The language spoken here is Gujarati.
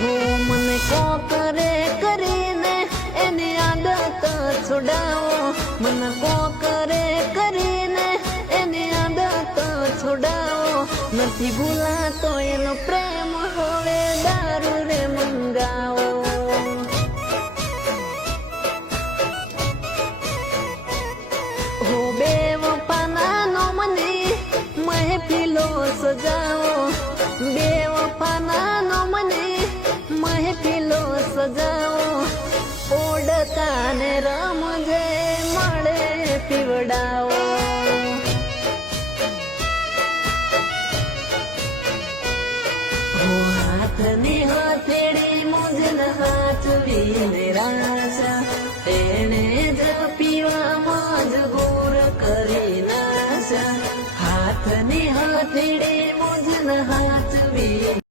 હો મને કો કરે કરીને એની આદત છોડાવો, મને કો કરે કરીને એની આદત છોડાવો, નથી ભૂલાતો એનો પ્રેમ હવે દારૂ રે મંગાવો. હો બેવફાના નો મને મહેફિલો સજાવો, બેવફાના નો મને મહેફિલો સજાવો, ઓડકાને રમજે મળે પીવડાવો. હાથની હથેળી મુજન હાથવીને રાશા, એને જ પીવામાં જ ગોર કરી નાશા. હાથની હથેળી મુજન